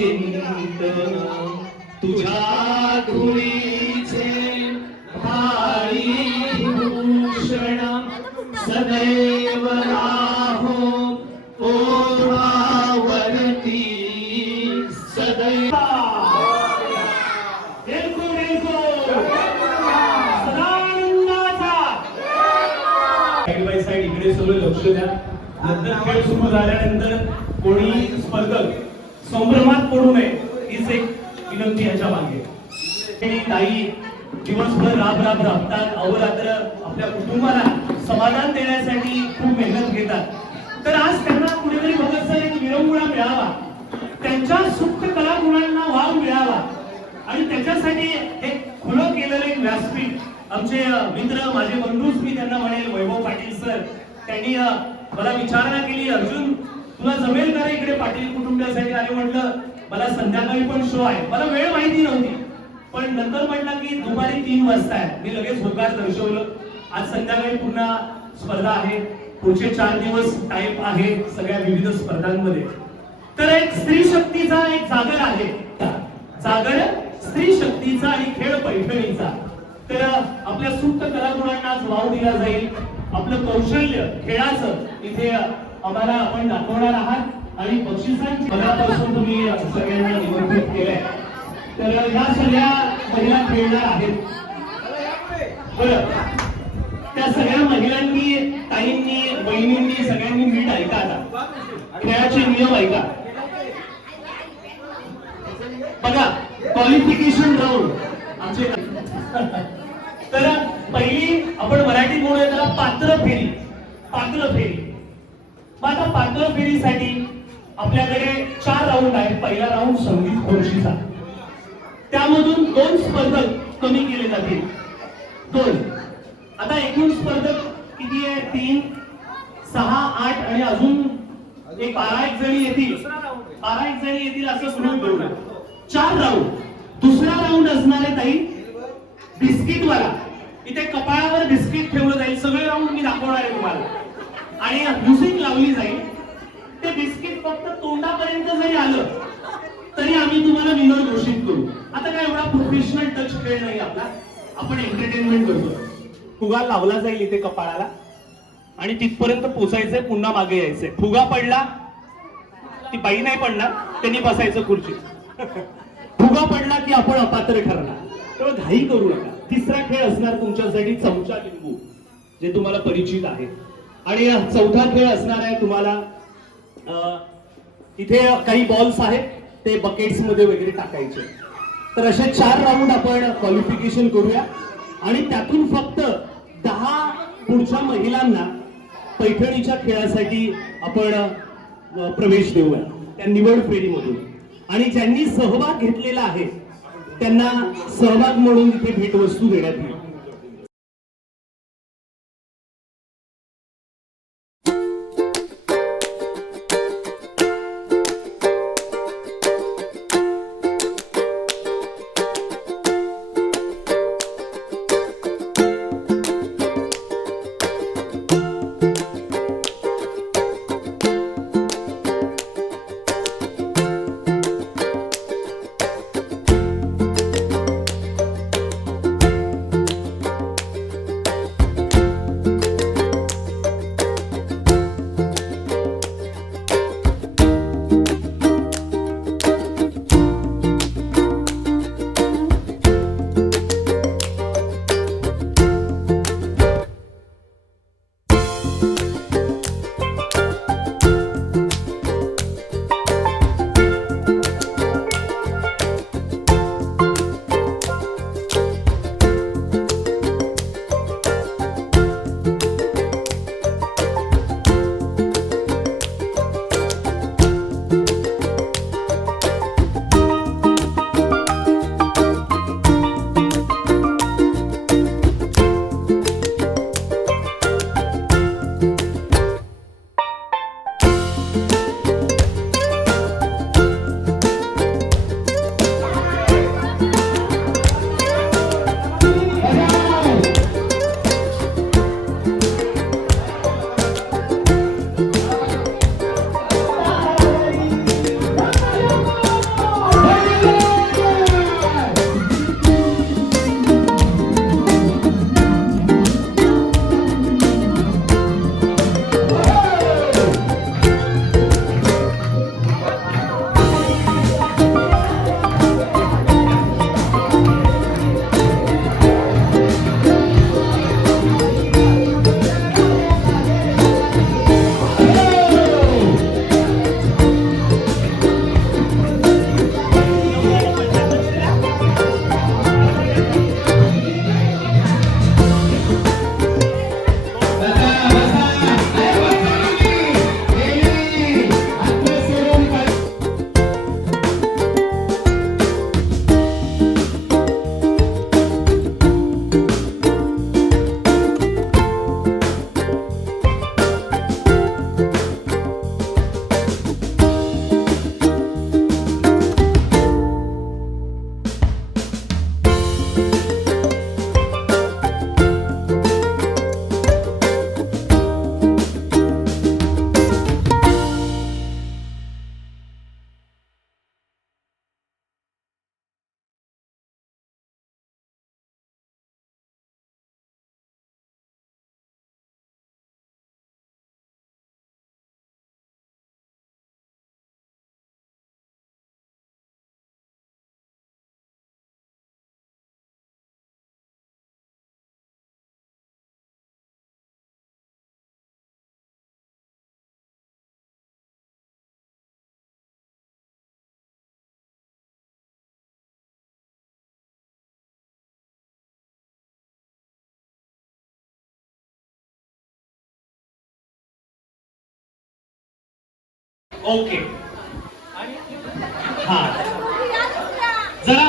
चिंतन तुझ्या धुळीचे भाई भूषण सदैव राहो ओढावरती सदैव इकडे सगळं लक्ष द्या. नंतर खेळ सुरू झाल्यानंतर कोणी स्पर्धक संभ्रमात पडू नये हीच एक विनंती याच्या मागे. ताई दिवसभर राबतात, अहोरात्र आपल्या कुटुंबाला समाधान देण्यासाठी खूप मेहनत घेतात. तर आज त्यांना कुठेतरी भगतसर एक विरंगुळा मिळावा, त्यांच्या सुप्त कलागुणांना वाव मिळावा आणि त्याच्यासाठी एक खुलं केलेलं एक व्यासपीठ आमचे मित्र माझे बंधूच मी त्यांना म्हणेल वैभव पाटील सर त्यांनी मला विचारणा केली, अर्जुन तुला जमेल का रे इकडे पाटील कुटुंबासाठी? आणि म्हटलं मला संध्याकाळी पण शो आहे. मला वेळ माहिती नव्हती, पण नंतर म्हटलं की दुपारी 3 वाजता आहे. मी लगेच होकार दर्शवलं. आज संध्याकाळी पुन्हा स्पर्धा आहे, पुढचे 4 दिवस टाईप आहे सगळ्या विविध स्पर्धांमध्ये. तर एक स्त्री शक्तीचा एक जागर आहे, जागर स्त्री शक्तीचा आणि खेळ पैठणीचा. तर आपल्या सुप्त कलागुणांना वाव दिला जाईल. आपलं कौशल्य खेळाचं इथे आम्हाला आपण दाखवणार आहात आणि बक्षिसांची मनापासून तुम्ही सगळ्यांना निमंत्रित केलंय. तर या सगळ्या महिला खेळणार आहेत. बरं, त्या सगळ्या महिलांनी, ताईंनी, बहिणींनी सगळ्यांनी नीट ऐका. आता खेळाचे नियम ऐका. बघा, क्वालिफिकेशन राऊंड आमचे. तर पहिली आपण मराठी बोलूया त्याला पात्र फेरी. पात्र फेरी. आता पात्र फेरीसाठी आपल्याकडे 4 राऊंड आहेत. पहिला राऊंड संगीत खुर्चीचा, त्यामधून 2 स्पर्धक कमी केले जातील. 2. आता एकूण स्पर्धक किती आहे? 3, 6, 8 आणि अजून एक 12 जणी येतील. 12 जणी येतील असं सुरू करूया. 4 राऊंड. दुसरा राऊंड असणार आहे ताई बिस्किट वाला. इथे कपाळावर बिस्किट ठेवलं जाईल. सगळे राऊंड मी दाखवणार आहे तुम्हाला आणि म्युझिक लावली जाईल. ते बिस्किट फक्त तोंडापर्यंत जरी आलं तरी आम्ही तुम्हाला विनर घोषित करू. आता काय एवढा प्रोफेशनल टच खेळ नाही आपला, आपण एंटरटेनमेंट करतो. फुगा लावला जाईल इथे कपाळाला आणि तिथपर्यंत पोचायचंय, पुन्हा मागे यायचंय. फुगा पडला, ती बाई नाही पडणार, त्यांनी बसायचं खुर्चीत. फुगा पडला की आपण अपात्र ठरणार. तेव्हा घाई करू नका. तिसरा खेळ असणार तुमच्यासाठी चमचा लिंबू, जे तुम्हाला परिचित आहे. आणि चौथा खेळ असणार आहे तुम्हाला इथे काही बॉल्स आहेत, ते बकेट्स मध्ये वगैरे टाकायचे. तर असे 4 राऊंड आपण क्वालिफिकेशन करूया आणि त्यातून फक्त 10 पुढच्या महिलांना पैठणीच्या खेळासाठी आपण प्रवेश देऊया त्या निवड फेरीमधून. आणि ज्यांनी सहभाग घेतलेला आहे त्यांना सहभाग म्हणून इथे भेटवस्तू देण्यात येईल. ओके हा जरा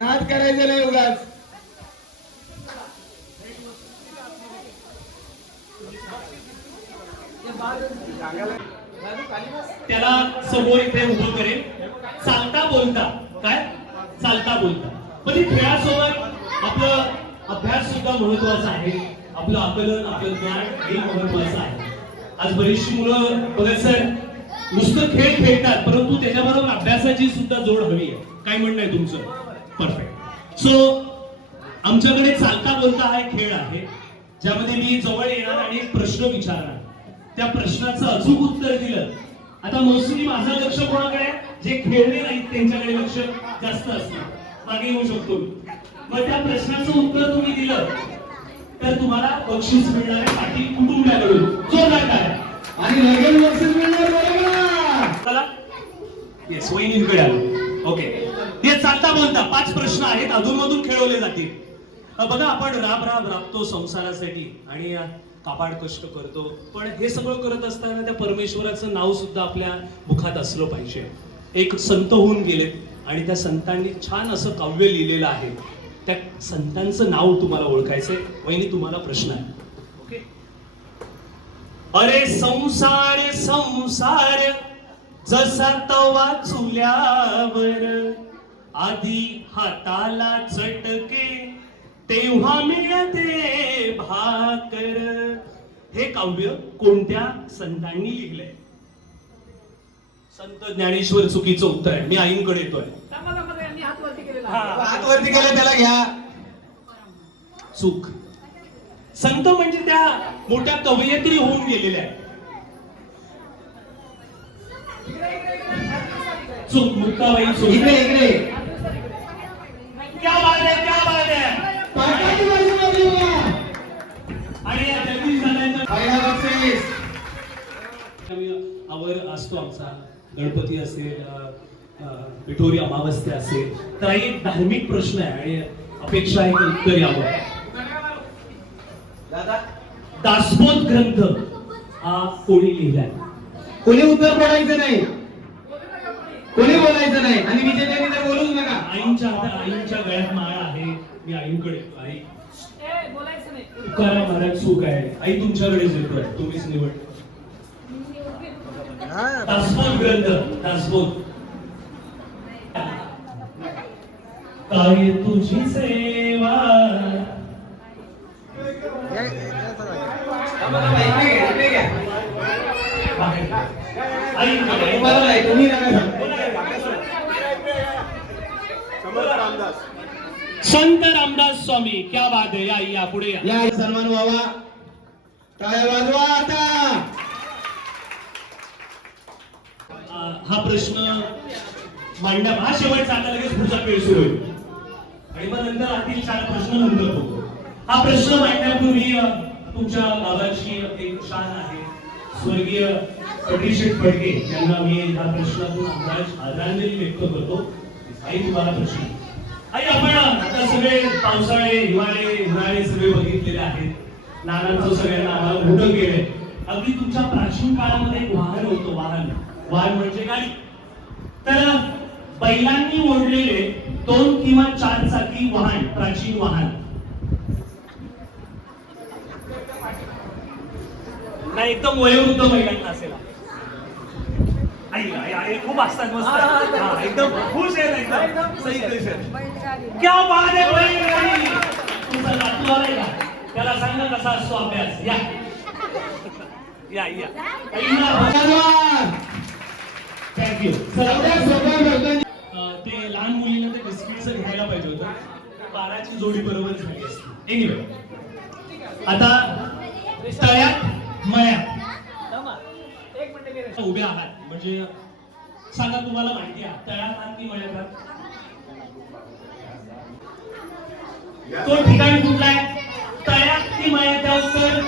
नाद करायचं नाही उगाच. त्याला समोर इथे उभं करेल. चालता बोलता काय चालता बोलता पण खेळासोबत आपलं अभ्यास सुद्धा महत्वाचा आहे. आपलं आकलन आपलं ज्ञान हे महत्वाचं आहे. आज बरीचशी मुलं बघा सर नुसतं खेळ खेळतात परंतु त्याच्याबरोबर अभ्यासाची सुद्धा जोड हवी आहे. काय म्हणणं आहे तुमचं? परफेक्ट. सो आमच्याकडे चालता बोलता हा एक खेळ आहे ज्यामध्ये मी जवळ येणार आणि एक प्रश्न विचारणार. त्या प्रश्नाचं अचूक उत्तर दिलं. आता मोस्टली माझं लक्ष कोणाकडे जे खेळले नाहीत त्यांच्याकडे लक्ष जास्त असतं. मागे येऊ शकतो मग त्या प्रश्नाचं उत्तर तुम्ही दिलं तर तुम्हाला बक्षीस मिळणार आहे पाटील कुटुंबाकडून. जोरदार टाळ्या. आणि लगेच बक्षीस मिळणार बरोबर. चला येस वहिनींकडे आलो. ओके हे चालता बोलता 5 प्रश्न आहेत अधूनमधून खेळवले जातील. बघा आपण राबतो संसारासाठी आणि काबाड कष्ट करतो पण हे सगळं करत असताना त्या परमेश्वराचं नाव सुद्धा आपल्या मुखात असलं पाहिजे. एक संत होऊन गेले आणि त्या संतांनी छान असं काव्य लिहिलेलं आहे. त्या संतांचं नाव तुम्हाला ओळखायचंय. वहिनी तुम्हाला प्रश्न आहे. ओके. अरे संसार संसार जसा तवा चुल्यावर आधी हाताला चटके तेव्हा मिळते भाकर. हे काव्य कोणत्या संतांनी लिहिलंय? संत ज्ञानेश्वर चुकीचं उत्तर आहे. मी आईंकडे येतोय. हात वरती केलं त्याला घ्या. चूक. संत म्हणजे त्या मोठ्या कवयित्री होऊन गेलेल्या आहेत. चूक. मुक्ताबाई चूक. इकडे इकडे. क्या बात है क्या बात है. पाटाची बाजू बघूया. आणि या जगदीश दादांचं पहिला बक्षीस. आवर असतो आमचा. गणपती असेल पिठोरी अमावस्या असेल तर एक धार्मिक प्रश्न आहे आणि अपेक्षा आहे की उत्तर यावं. दासबोध ग्रंथ हा कोणी लिहिलाय? कोणी उत्तर बोलायचं नाही. कोणी बोलायचं नाही आणि विजेत्यांनी तर बोलूच नका. आईंच्या गळ्यात माळ आहे. मी आईंकडे. आई तुकाराम महाराज चूक आहे. आई तुमच्याकडेच येतोय. तुम्हीच निवड. दासबोध ग्रंथ. दासबोध. काय तुझी सेवा. संत रामदास स्वामी, क्या बात आहे. या या पुढे या. या सन्मान व्हावा. टाळ्या वाजवा आता. हा प्रश्न मांडा, हा शेवटचा, आता लगेच पुढचा खेळ सुरू होईल आणि मग नंतर आतील 4 प्रश्न नंतर होतो. हा प्रश्न मांडण्यापूर्वी तुमच्या गावाची एक शान आहे, स्वर्गीय पट्टीशेठ फडके यांना मी ह्या प्रश्नातून आदरांजली व्यक्त करतो. आई, तुम्हाला प्रश्न. आई, आपण आता सगळे पावसाळे, हिवाळे, उन्हाळे सगळे बघितलेले आहेत. नानांचं सगळ्यांना आम्हाला मोठं केलंय. अगदी तुमच्या प्राचीन काळामध्ये एक वाहन होतं, वाहन म्हणजे गाडी. तर बैलांनी ओढलेले 2 किंवा 4 चाकी वाहन, प्राचीन वाहन. नाही, एकदम वयोवृद्ध महिलांना असेल. आई खूप असतात, मस्त. एकदम खुश आहे, एकदम सही खुश आहे. क्या बात आहे, बैलगाडी. तुमचा नातू आलाय का? त्याला सांगा कसा असतो अभ्यास. या या या. थँक्यू. ते लहान मुलीला ते बिस्किटचं घ्यायला पाहिजे होतं. 12ची जोडी बरोबर झाली असती. एनिवे, आता तळ्यात मळ्यात उभे आहात म्हणजे सांगा, तुम्हाला माहिती आहे तळ्यात आहात की मळ्यात आहात? तो ठिकाण कुठला आहे? तळ्यात की मळ्यात? त्या उत्तर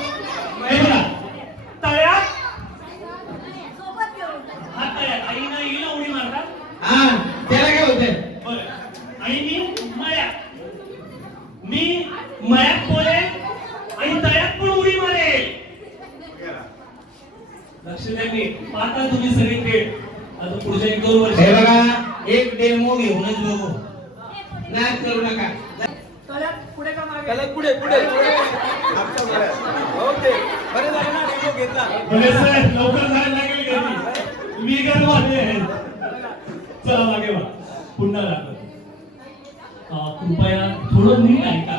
हे बघा, तळ्यात. हा तळ्यात. आई ना येईल उडी मारतात. हा, त्याला काय होतंय? बरं. आणि मी मळ्यात बोलेल आणि तळ्यात पण उडी मारेल. लक्ष द्या मी. पाहता तुम्ही सगळे खेळ. आता पुढच्या 1-2 वर्ष हे बघा, एक डेमो घेऊनच बघू. नाच करू नका. पुढे का मागे? पुढे ओके. बरे झाले ना, डेमो घेतला. बरे सर, लवकर जायला लागेल का? मी गर्व आहे. चला मागे वा. पुन्हा दाखव. कृपया थोडं नीट ऐका.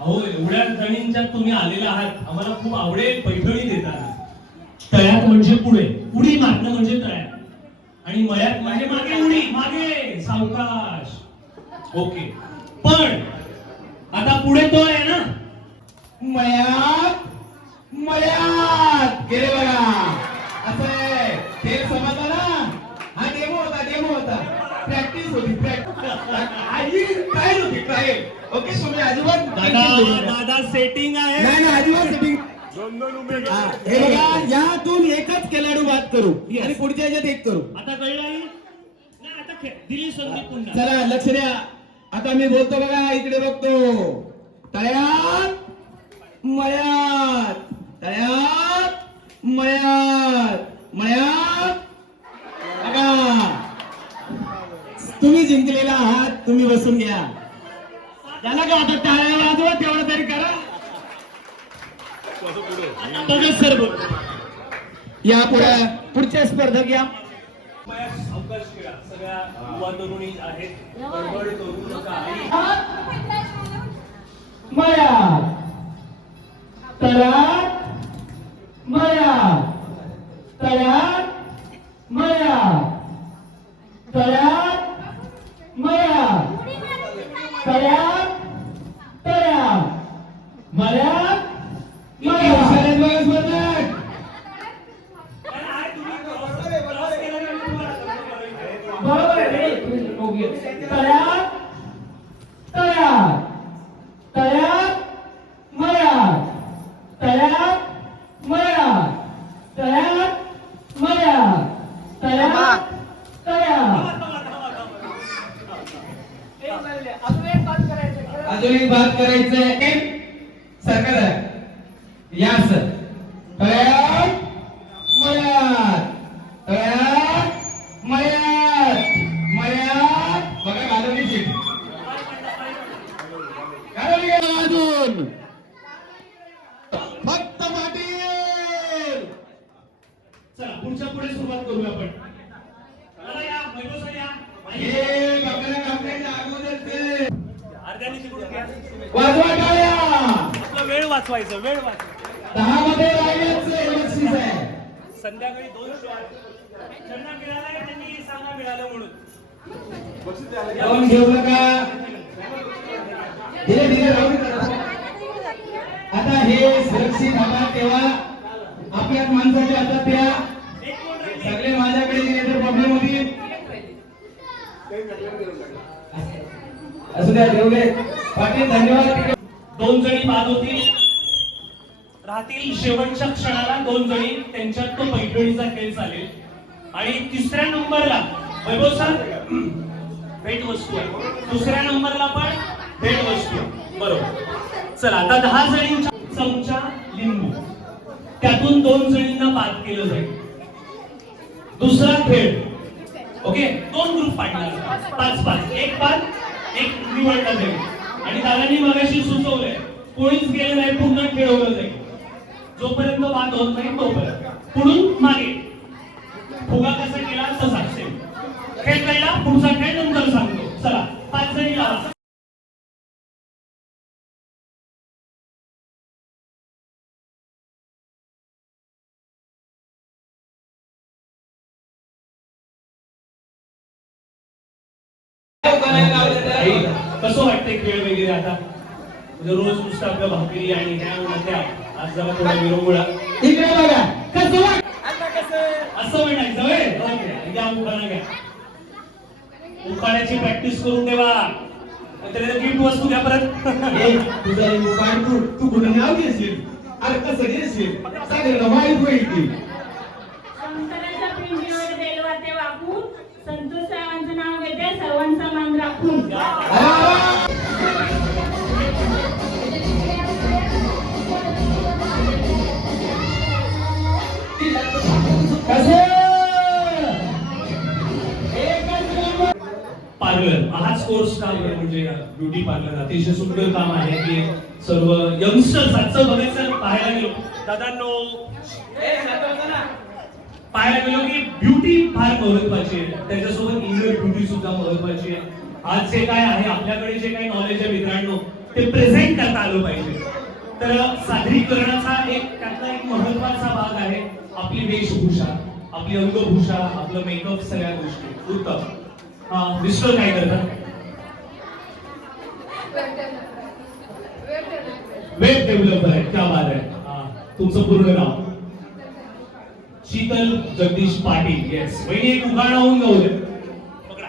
अहो, एवढ्या जणींच्यात तुम्ही आलेला आहात, आम्हाला खूप आवडेल. पैठणी देताना तळ्यात म्हणजे पुढे, उडी मारणं म्हणजे तळ्यात, आणि मळ्यात म्हणजे मागे उडी, मागे सावकाश. ओके, पण आता पुढे तो आहे ना, मळ्यात गेले बघा. असं आहे, ते समजलं ना. हा डेमो होता. प्रॅक्टिस होती. ट्रायल होती, ट्रायल. ओके, तुम्ही अजिबात दादा सेटिंग आहे. नाही, अजिबात सेटिंग. हे बघा, यातून एकच खेळाडू बाद करू आणि पुढच्या ह्याच्यात एक करू. आता कळलं नाही. आता दिली संधी पुन्हा. चला लक्ष द्या. आता मी बोलतो बघा, इकडे बघतो. तळ्यात मळ्यात बघा. तुम्ही जिंकलेला आहात, तुम्ही बसून घ्या. त्याला का आता टाळ्या वाजवा, तेवढं तरी करा. बघा सर, या पुढच्या स्पर्धक या. सावकाश खेळा. सगळ्या युवा तरुणी आहेत, गडबड करू नका. मळ्यात तळ्यात मळ्यात तळ्यात मळ्यात तळ्यात मळ्यात तळ्यात मळ्यात स्पर्धक. बरोबर आहे. तळ्यात मळ्यात अजून एक बात करायचंय. सरकार या सर. तळ्यात मळ्यात बघा, घालवली सीट. अजून फक्त पाटील. चला पुढच्या पुढे सुरुवात करूया आपण. या वैभव सर, या. हे बघा, कापण्याच्या अगोदर ते अर्ध्याने तिकडून घ्या. वाजवा टाळ्या. आपला वेळ वाचवायचा, वेळ वाचवायचा. 10 मध्ये राहिल्याचं बक्षीस आहे. संध्याकाळी 2 शो आहेत. ज्यांना मिळालंय त्यांनी सांगा मिळालं म्हणून. जाऊन घेऊ नका. धीरे धीरे राहू दे. आता हे सुरक्षित हातात ठेवा. आपल्याच माणसाच्या हातात द्या. सगळे माझ्याकडे गेले तर प्रॉब्लेम होती. असू द्या, देऊ दे. पाटील धन्यवाद. 2 जणी बाद होतील. राहतील शेवटच्या क्षणाला 2 जणी, त्यांच्यात तो पैठणीचा खेळ चालेल. आणि तिसऱ्या नंबरला वैभव सर भेट वस्तू आहे. दुसऱ्या नंबरला पण भेट वस्तू आहे. बरोबर. चला आता 10 जणींच्या चमचा लिंबू, त्यातून 2 जणींना बाद केलं जाईल. दुसरा खेळ. ओके, 2 ग्रुप पाडणार. 5-5, एक बाद एक निवडला जाईल. आणि दादांनी मगाशी सुचवलंय कोणीच गेलं नाही, पुन्हा खेळवलं जाईल. जोपर्यंत बाद होत नाही तोपर्यंत पुढून मागे. फुगा कसा केला तसा सेम. खेळ कळला, पुढचा खेळ नंतर सांगतो. चला 5 जणी लावा. कसं वाटतंय खेळ वगैरे आता? म्हणजे रोज नुसतं आपल्या भाकरी आणि ह्या त्या, आज जरा थोडा विरंगुळा. इकडे बघा. कसं वाट आता कसं असं म्हणायचं होय? ओके, घ्या उखाणा घ्या. उखाण्याची प्रॅक्टिस करून ठेवा. त्याला गिफ्ट वस्तू घ्या परत. ए, तुझा हे मोबाईल तू कुठं नाव घेशील? अरे कसं घेशील? सांग ना, माहित होईल की. शंकराच्या पिंडीवर बेलवाते वाकून संतोष साहेबांचं नाव घेते, सर्वांचा मान राखून. पार्लर हाच कोर्स का म्हणजे ब्युटी पार्लर अतिशय सुंदर काम आहे की सर्व यंगस्टर्स आजचं बघायचं पाहायला गेलो दादांनो, पाहायला गेलो की ब्युटी फार महत्वाची आहे. त्याच्यासोबत इनर ब्युटी सुद्धा महत्वाची आहे. आज जे काय आहे आपल्याकडे जे काही नॉलेज आहे मित्रांनो, ते प्रेझेंट करता आलं पाहिजे. तर सादरीकरणाचा त्यातला एक महत्वाचा भाग आहे आपली वेशभूषा, आपली अंगभूषा, आपलं मेकअप, सगळ्या गोष्टी. उत्तम. मिस्टर काय करतात? वेब डेव्हलपर आहे. क्या बात आहे. तुमचं पूर्ण नाव? शीतल जगदीश पाटील. येस. वहिनी एक उखाणा होऊन जाऊ दे. पकडा.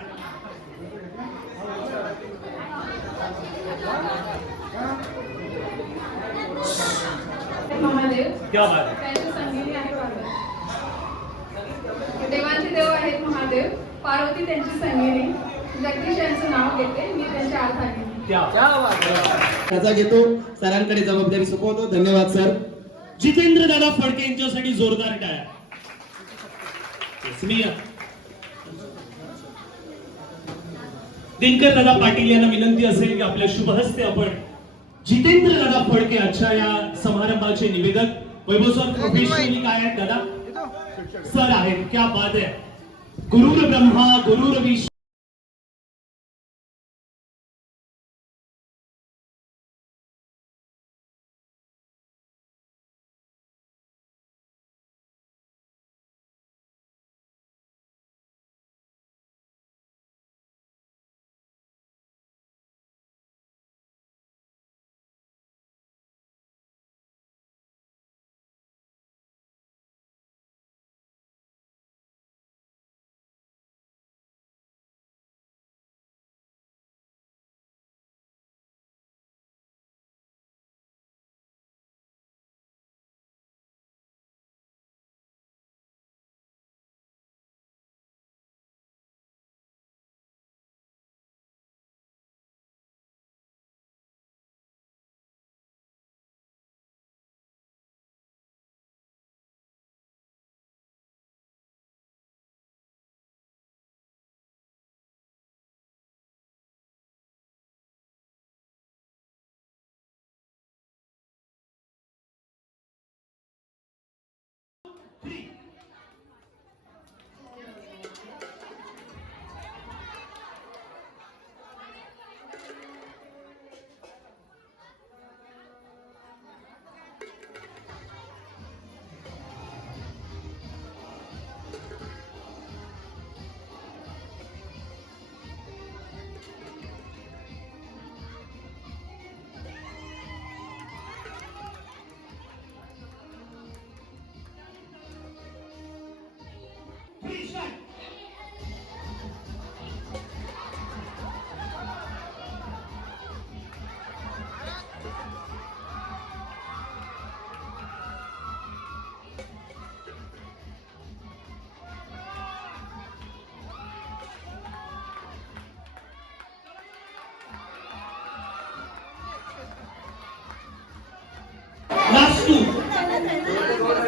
महादेव क्या बात आहे. त्यांची संगीनी आहे पार्वती. देवांचे देव आहेत महादेव, पार्वती त्यांची संगीनी. जगदीश यांचं नाव घेते, मी त्यांच्या अर्थाने. क्या त्याचा घेतो, सरांकडे जबाबदारी सोपवतो. धन्यवाद सर. जितेंद्र दादा फडके यांच्यासाठी जोरदार टाळ्या. दिनकर दादा पाटील यांना विनंती असेल की आपल्या शुभहस्ते आपण जितेंद्र दादा फडके आजच्या या समारंभाचे निवेदक. वैभव सर प्रोफेशनली काय आहेत दादा? सर आहेत. क्या बात आहे. गुरुर ब्रह्मा गुरुर विष्णू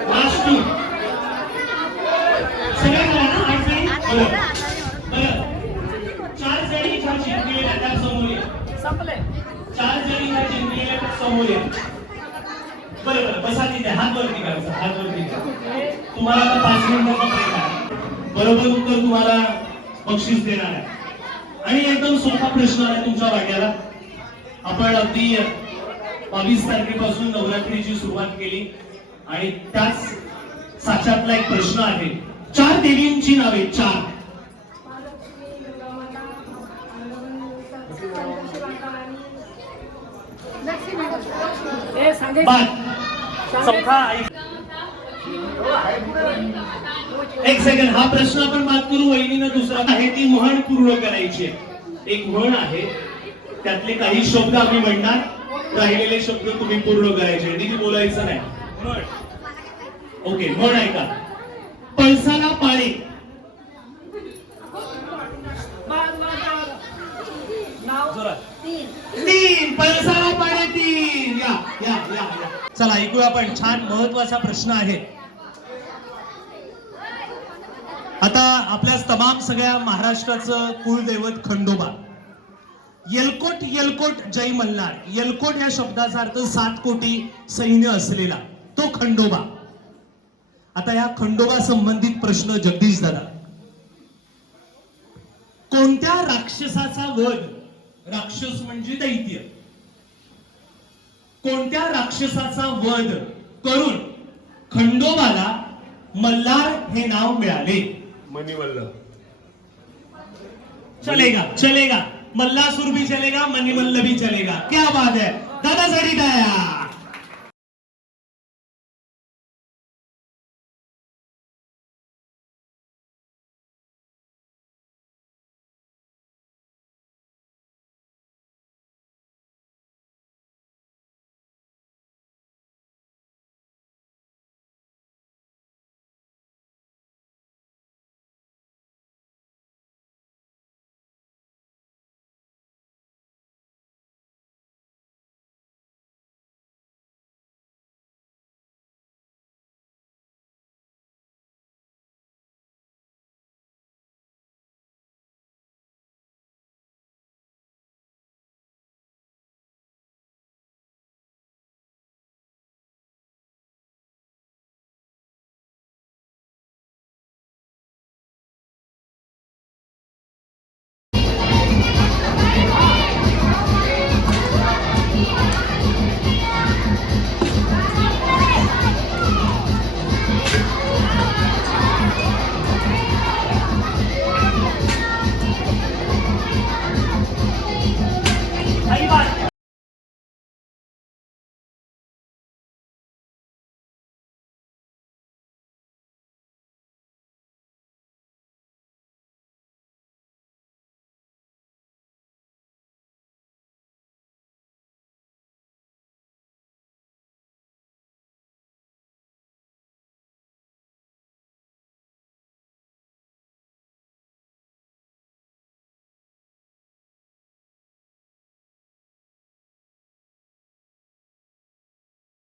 लास्ट टू सगळ्या करा ना 8 जणी बरं 4 जणी ह्या जिंकलेल्या त्या समोर या संपले 4 जणी ह्या जिंकलेल्या त्या समोर या बरं बसा तिथे हात वरती करा तुम्हाला आता 5 मिनिटाचा ब्रेक आहे बरोबर उत्तर तुम्हाला बक्षीस देणार आहे आणि एकदम सोपा प्रश्न आहे तुमच्या वाट्याला आपण अगदी 22 तारखेपासून नवरात्रीची सुरुवात केली आणि त्याच साच्यातला एक प्रश्न आहे 4 देवींची नावे 4 ए सांगे बाद चौथा एक सेकंड हा प्रश्न आपण बात करू वहिनीनं दुसरा आहे ती म्हण पूर्ण करायची आहे एक म्हण आहे त्यातले काही शब्द आम्ही म्हणणार राहिलेले शब्द तुम्ही पूर्ण करायचे ती बोलायचं नाही ओके म्हण आहे का पळसाला पाळी नाव 3 पळसाला पाळी 3 या चला ऐकूया आपण छान महत्वाचा प्रश्न आहे आता आपल्या तमाम सगळ्या महाराष्ट्राचं कुलदैवत खंडोबा येलकोट येलकोट जय मल्हार येलकोट या शब्दाचा अर्थ 7 कोटी सैन्य असलेला तो खंडोबा आता या खंडोबा संबंधित प्रश्न जगदीश दादा कोणत्या राक्षसाचा वध राक्षस म्हणजे दैत्य कोणत्या राक्षसाचा वध करून खंडोबाला मल्हार हे नाव मिळाले मणिवल्लभ चलेगा मल्लासुर भी चलेगा मणिमल्ल भी चलेगा क्या बात है दादासाठी टाळ्या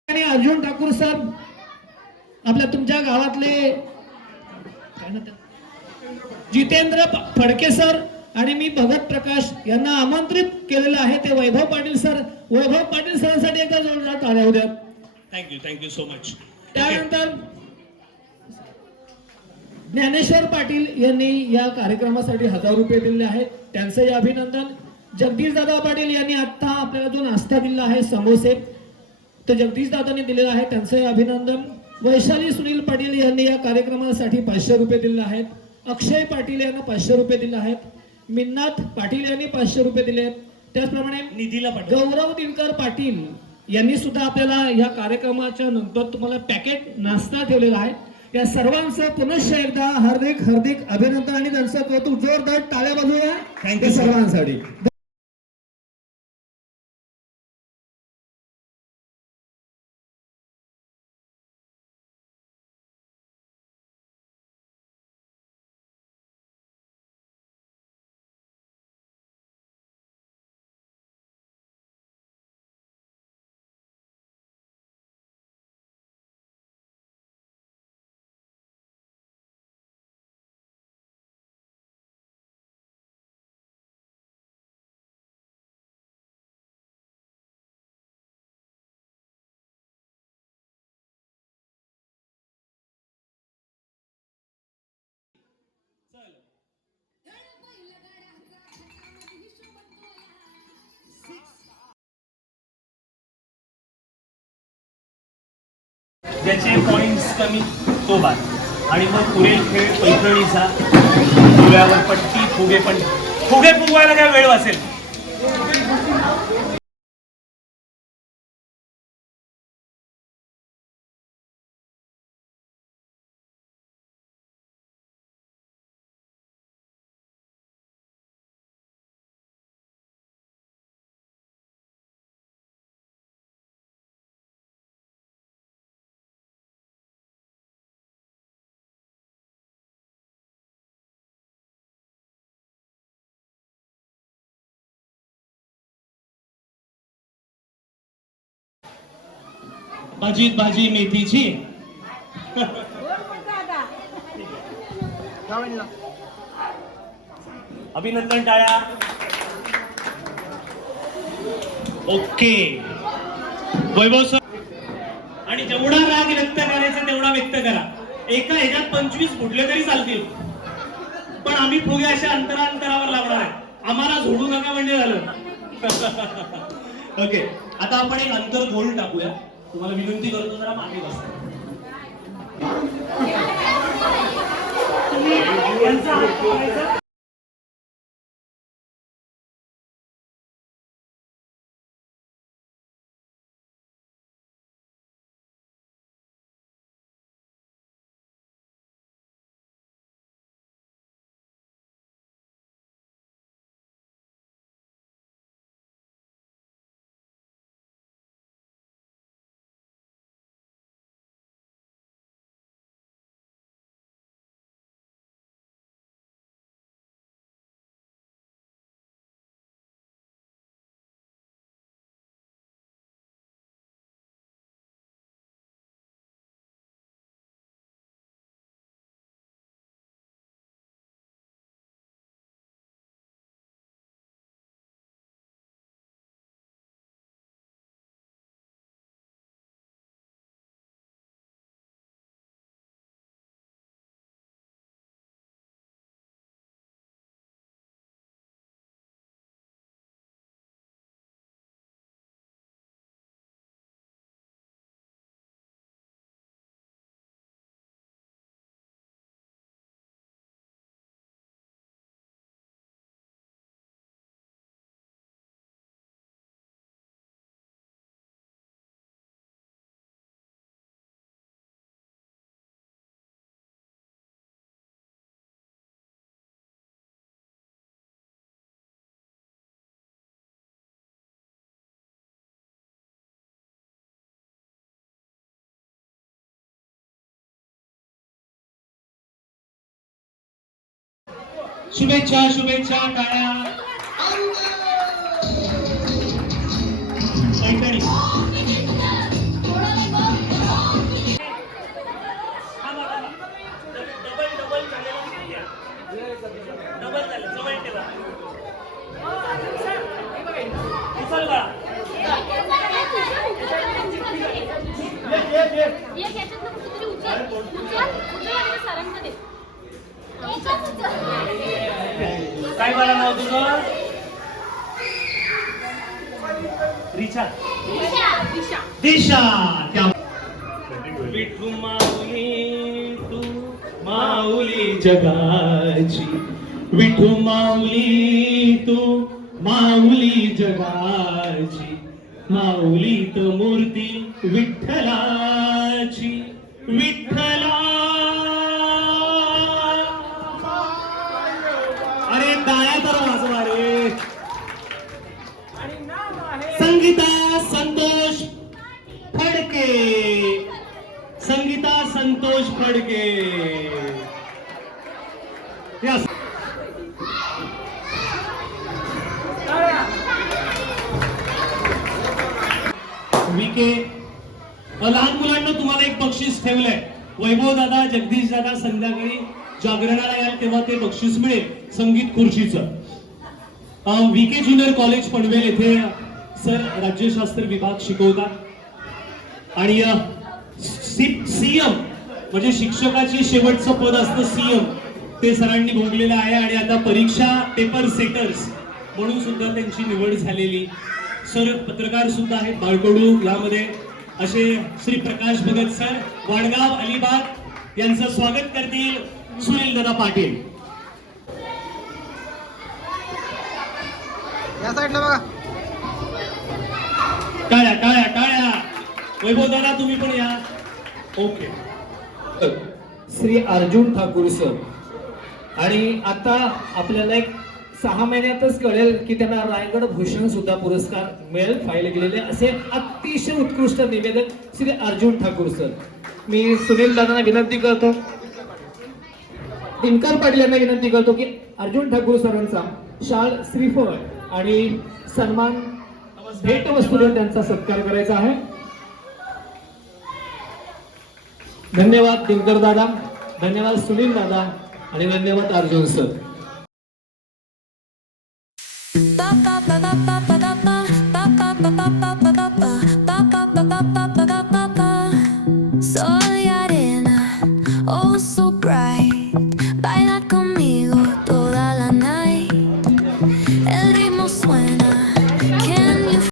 आणि अर्जुन ठाकूर सर आपल्या तुमच्या गावातले जितेंद्र फडके सर आणि मी भगत प्रकाश यांना आमंत्रित केलेलं आहे ते वैभव पाटील सरांसाठी एकदा जोरदार टाळ्या होऊ द्या थँक्यू सो मच त्यानंतर ज्ञानेश्वर पाटील यांनी या कार्यक्रमासाठी 1000 रुपये दिले आहेत त्यांचंही अभिनंदन जगदीश दादा पाटील यांनी आता आपल्याला जो नाश्ता दिला आहे समोसे तो जगदीश दादांनी दिलेला आहे त्यांचंही अभिनंदन वैशाली सुनील पाटील यांनी या कार्यक्रमासाठी 500 रुपये दिले आहेत अक्षय पाटील यांना 500 रुपये दिले आहेत मिन्नाथ पाटील यांनी 500 रुपये दिले आहेत त्याचप्रमाणे निधीला गौरव दिनकर पाटील यांनी सुद्धा आपल्याला या कार्यक्रमाच्या नंतर तुम्हाला पॅकेट नाश्ता ठेवलेला आहे या सर्वांचं पुनश्च एकदा हार्दिक अभिनंदन आणि त्यांचं कौतुक जोरदार टाळ्या वाजवूया थँक्यू सर्वांसाठी ज्याचे पॉइंट्स कमी तो बाद. आणि मग पुढील खेळ पैठणीचा. फुग्यावर पट्टी, फुगे फुगवायला काय वेळ वाचेल. भाजीत भाजी मेथीची. अभिनंदन, टाळ्या. ओके वैभव सर. आणि जेवढा राग व्यक्त करायचा तेवढा व्यक्त करा. एका ह्याच्यात 25 फुटले तरी चालतील, पण आम्ही फुगे अशा अंतरावर लावणार आहे. आम्हाला झोडू नका म्हणजे झालं. ओके, आता आपण एक अंतर गोल टाकूया. तुम्हाला विनंती करतो जरा मागे बसा. यांचा हात पकडायचा. शुभेच्छा शुभेच्छा, टाळ्या. पैठणी. डबल झालं, जवळ ठेवा. उचल बाळा. काय बाळा नाव तुझं? रिचा. दिशा. विठू माऊली तू माऊली जगाची. विठू माऊली तू माऊली जगाची. माऊली तो मूर्ती विठ्ठलाची. विठ्ठला. अरे टाळ्या तर वाजवा रे. संगीता संतोष फडके. संगीता संतोष फडके. यस. विके. लहान मुलांना तुम्हाला एक बक्षीस ठेवलंय. वैभव दादा, जगदीश दादा संध्याकाळी जागरणाला याल तेव्हा ते बक्षीस मिळेल संगीत खुर्चीचं. विके ज्युनियर कॉलेज पनवेल येथे सर राज्यशास्त्र विभाग शिकवतात आणि सीएम म्हणजे शिक्षकाची शेवटचं पद असतं सीएम, ते सरांनी भोगलेलं आहे. आणि आता परीक्षा पेपर सेटर्स म्हणून सुद्धा त्यांची निवड झालेली. सर पत्रकार सुद्धा आहेत. बाळकडू यामध्ये असे श्री प्रकाश भगत सर वाडगाव अलिबाग यांचं स्वागत करतील सुनील दादा पाटील. या साईडला बघा. टाळ्या टाळ्या टाळ्या. वैभव दादा तुम्ही पण या. ओके. श्री अर्जुन ठाकूर सर. आणि आता आपल्याला एक 6 महिन्यातच कळेल की त्यांना रायगड भूषण सुद्धा पुरस्कार मिळेल. फाईल गेलेले असे अतिशय उत्कृष्ट निवेदक श्री अर्जुन ठाकूर सर. मी सुनील दादांना विनंती करतो, दिनकर पाटील यांना विनंती करतो की अर्जुन ठाकूर सरांचा शाल, श्रीफळ आणि सन्मान भेट वस्तूने त्यांचा सत्कार करायचा आहे. धन्यवाद दिनकर दादा, धन्यवाद सुनील दादा आणि धन्यवाद Arjun sir. Ba ba ba ba ba